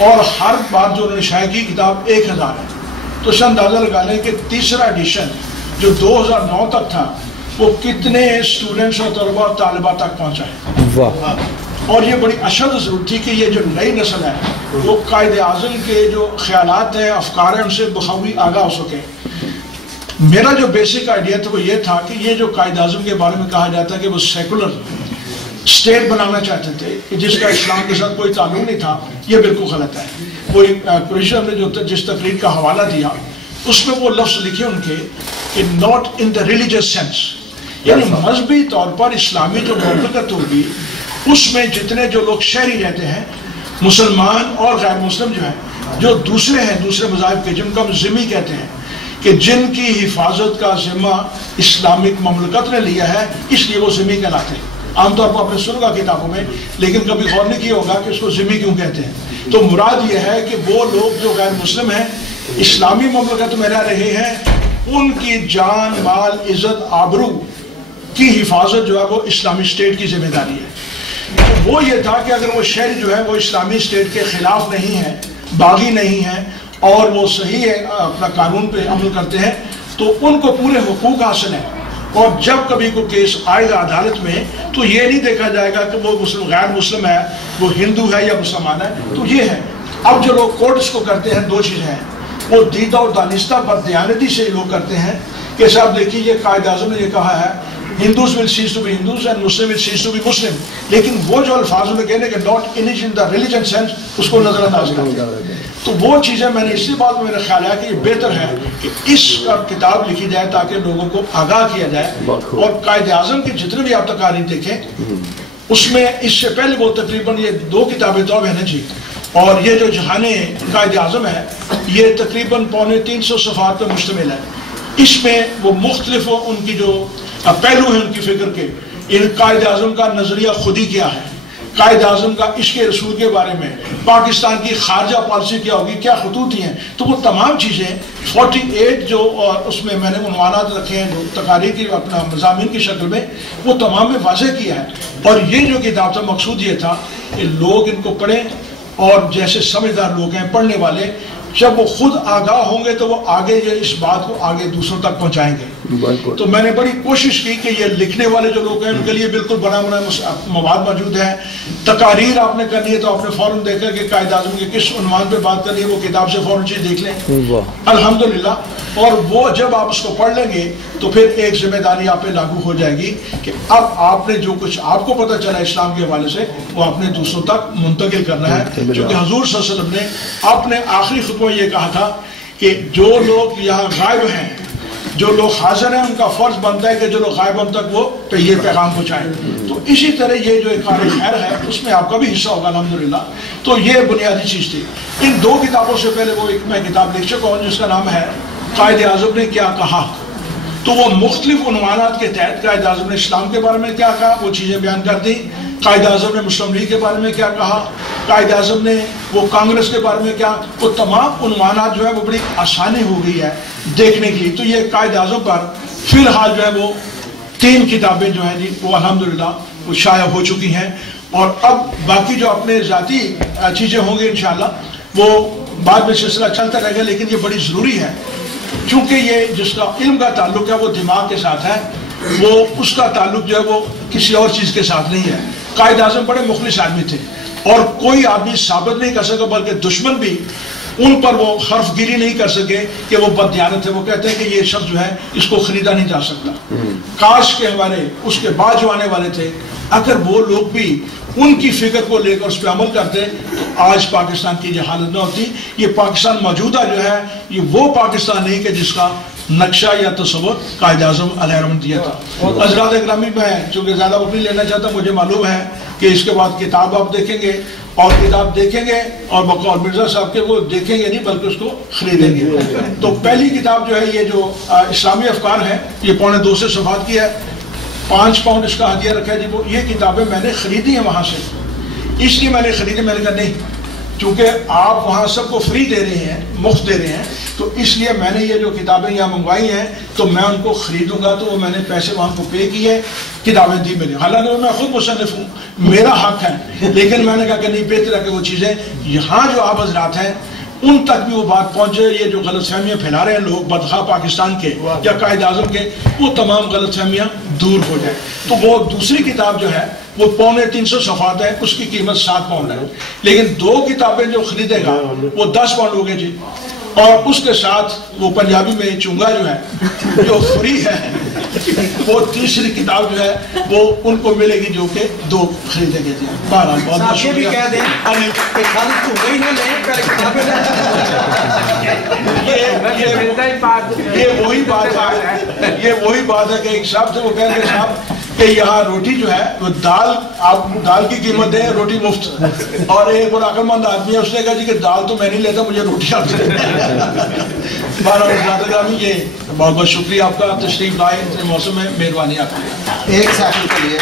اور ہر بار جو انہوں نے شائع کی کتاب 1000 ہے. تو اس اندازہ لگا لیں کہ تیسرا ایڈیشن جو 2009 تک تھا وہ کتنے اسٹوڈنٹس اور طلباء اور طالبات تک پہنچا ہے. اور یہ بڑی اشد ضرورت تھی کہ یہ جو نئی نسل ہے وہ قائد اعظم کے جو خیالات ہیں افکار ہیں ان سے بخوبی آگاہ ہو سکے. میرا جو بیسک آئیڈیا تھا وہ یہ تھا کہ یہ جو قائد اعظم کے بارے میں کہا جاتا ہے کہ وہ سیکولر اسٹیٹ بنانا چاہتے تھے کہ جس کا اسلام کے ساتھ کوئی تعلق نہیں تھا، یہ بالکل غلط ہے. کوئی قریشی صاحب نے جو جس تقریر کا حوالہ دیا اس میں وہ لفظ لکھے ان کے کہ not in the religious sense, یعنی مذہبی طور پر اسلامی جو مملکت ہوگی اس میں جتنے جو لوگ شہری رہتے ہیں مسلمان اور غیر مسلم جو ہیں جو دوسرے ہیں دوسرے مذاہب کے جن کو ہم ذمہ کہتے ہیں کہ جن کی حفاظت کا ذمہ اسلامک مملکت نے لیا ہے اس لیے وہ ذمہ کہلاتے ہیں. عام طور پر آپ نے سنا ہوگا کتابوں میں، لیکن کبھی غور نہیں کیا ہوگا کہ اس کو ذمہ کیوں کہتے ہیں. تو مراد یہ ہے کہ وہ لوگ جو غیر مسلم ہیں اسلامی مملکت میں رہ رہے ہیں ان کی جان مال عزت آبرو کی حفاظت جو ہے وہ اسلامی اسٹیٹ کی ذمہ داری ہے. تو وہ یہ تھا کہ اگر وہ شہری جو ہے وہ اسلامی اسٹیٹ کے خلاف نہیں ہے، باغی نہیں ہے اور وہ صحیح ہے اپنا قانون پہ عمل کرتے ہیں تو ان کو پورے حقوق حاصل ہیں. اور جب کبھی کوئی کیس آئے گا عدالت میں تو یہ نہیں دیکھا جائے گا کہ وہ غیر مسلم ہے، وہ ہندو ہے یا مسلمان ہے. تو یہ ہے اب جو لوگ کورٹس کو کرتے ہیں دو چیزیں ہیں، وہ دیدہ اور دانستہ بددیانتی سے لوگ کرتے ہیں کہ صاحب دیکھیے یہ قائد اعظم نے یہ کہا ہے Hindus will cease to be Hindus and Muslim will cease to be Muslim، لیکن وہ جو الفاظ میں کہنے کہ not in the religion sense اس کو نظر انداز کرتے ہیں. تو وہ چیزیں میں نے اسی بات میں میرا خیال ہے کہ یہ بہتر ہے کہ اس کا کتاب لکھی جائے تاکہ لوگوں کو آگاہ کیا جائے. اور قائد اعظم کی جتنے بھی آپ تقاریر دیکھیں اس میں اس سے پہلے وہ تقریباً یہ 2 کتابیں تو ہیں نا جی، اور یہ جو جہان قائد اعظم ہے یہ تقریباً 350 صفحات پر مشتمل ہے. اس میں وہ مختلف ان کی جو پہلو ہیں ان کی فکر کے، ان قائد اعظم کا نظریہ خودی کیا ہے، قائد اعظم کا عشق رسول کے بارے میں، پاکستان کی خارجہ پالیسی کیا ہوگی، کیا خطوط ہیں. تو وہ تمام چیزیں 48 جو اور اس میں نے عنوانات رکھے ہیں جو تقاریر کی اپنا مضامین کی شکل میں وہ تمام میں واضح کیا ہے. اور یہ جو کتاب تھا مقصود یہ تھا کہ لوگ ان کو پڑھیں اور جیسے سمجھدار لوگ ہیں پڑھنے والے جب وہ خود آگاہ ہوں گے تو وہ آگے یہ اس بات کو آگے دوسروں تک پہنچائیں گے. تو میں نے بڑی کوشش کی کہ یہ لکھنے والے جو لوگ ہیں ان کے لیے بالکل بنا مواد موجود ہے. تقاریر آپ نے کرنی ہے تو آپ نے فوراً دیکھا کہ قائد اعظم کے کس عنوان پہ بات کرنی ہے وہ کتاب سے فوراً چیز دیکھ لیں الحمدللہ. اور وہ جب آپ اس کو پڑھ لیں گے تو پھر ایک ذمہ داری آپ پہ لاگو ہو جائے گی کہ اب آپ نے جو کچھ آپ کو پتہ چلا اسلام کے حوالے سے وہ آپ نے دوسروں تک منتقل کرنا ہے. کیونکہ حضور صلی اللہ علیہ وسلم نے اپنے آخری خطبہ یہ کہا تھا کہ جو لوگ یہاں غائب ہیں جو لوگ حاضر ہیں ان کا فرض بنتا ہے کہ جو لوگ غائب ہم تک وہ یہ پیغام پہنچائیں. تو اسی طرح یہ جو ایک کار خیر ہے اس میں آپ کا بھی حصہ ہوگا الحمدللہ. تو یہ بنیادی چیز تھی. ان 2 کتابوں سے پہلے وہ ایک میں کتاب لکھ چکا ہوں جس کا نام ہے قائد اعظم نے کیا کہا. تو وہ مختلف عنوانات کے تحت قائد اعظم نے اسلام کے بارے میں کیا کہا وہ چیزیں بیان کر دی، قائد اعظم نے مسلم لیگ کے بارے میں کیا کہا، قائد اعظم نے وہ کانگریس کے بارے میں کیا، وہ تمام عنوانات جو ہے وہ بڑی آسانی ہو گئی ہے دیکھنے کی. تو یہ قائد اعظم پر فی الحال جو ہے وہ 3 کتابیں جو ہیں جی وہ الحمدللہ وہ شائع ہو چکی ہیں. اور اب باقی جو اپنے ذاتی چیزیں ہوں گی انشاءاللہ وہ بعد میں سلسلہ چلتا رہے گا. لیکن یہ بڑی ضروری ہے چونکہ یہ جس کا علم کا تعلق ہے وہ دماغ کے ساتھ ہے، وہ اس کا تعلق جو ہے وہ کسی اور چیز کے ساتھ نہیں ہے. قائد اعظم بڑے مخلص آدمی تھے اور کوئی آدمی ثابت نہیں کر سکا بلکہ دشمن بھی ان پر وہ حرف گیری نہیں کر سکے کہ وہ بددیانت ہے. وہ کہتے ہیں کہ یہ شخص جو ہے اس کو خریدا نہیں جا سکتا. کاش کے ہمارے اس کے بعد جو آنے والے تھے اگر وہ لوگ بھی ان کی فکر کو لے کر اس پہ عمل کرتے تو آج پاکستان کی یہ حالت نہ ہوتی. یہ پاکستان موجودہ جو ہے یہ وہ پاکستان نہیں کہ جس کا نقشہ یا تصور قائد اعظم علیہ رحمۃ دیا تھا. حضرات اکرامی میں چونکہ زیادہ وقت نہیں لینا چاہتا، مجھے معلوم ہے کہ اس کے بعد کتاب آپ دیکھیں گے اور کتاب دیکھیں گے اور بقول مرزا صاحب کے وہ دیکھیں گے نہیں بلکہ اس کو خریدیں گے. تو پہلی کتاب جو ہے یہ جو اسلامی افکار ہے یہ 2.25 صفحات کی ہے، 5 پاؤنڈ اس کا ہدیہ رکھا ہے جی. وہ یہ کتابیں میں نے خریدی ہیں وہاں سے، اس لیے میں نے خریدی. میں نے کہا نہیں چونکہ آپ وہاں سب کو فری دے رہے ہیں، مفت دے رہے ہیں، تو اس لیے میں نے یہ جو کتابیں یہاں منگوائی ہیں تو میں ان کو خریدوں گا. تو میں نے پیسے وہاں کو پے کیے، کتابیں دی میں نے. حالانکہ میں خود مصنف ہوں میرا حق ہے، لیکن میں نے کہا کہ نہیں، بہتر ہے کہ وہ چیزیں یہاں جو آپ حضرات ہیں ان تک بھی وہ بات پہنچے. یہ جو غلط فہمیاں پھیلا رہے ہیں لوگ بدخواہ پاکستان کے یا قائد اعظم کے، وہ تمام غلط فہمیاں دور ہو جائیں. تو وہ دوسری کتاب جو ہے وہ 350 صفحات ہے، اس کی قیمت 7 پاؤنڈ ہے، لیکن 2 کتابیں جو خریدے گا وہ 10 پاؤنڈ ہو گئے جی. اور اس کے ساتھ وہ پنجابی میں چونگا جو ہے جو فری ہے، وہ تیسری کتاب جو ہے وہ ان کو ملے گی جو کہ 2 خریدے گئے تھے. بہرحال بہت بہت شکریہ. یہ وہی بات ہے کہ ایک صاحب سے وہ کہیں گے صاحب کہ یہاں روٹی جو ہے وہ دال، آپ دال کی قیمت دیں، روٹی مفت. اور ایک اور عقل مند آدمی ہے، اس نے کہا جی کہ دال تو میں نہیں لیتا، مجھے روٹی آپ سے. بہرحال یہ بہت بہت شکریہ آپ کا، تشریف لائے اتنے موسم میں، مہربانی آپ کی. ایک سیشن کے لیے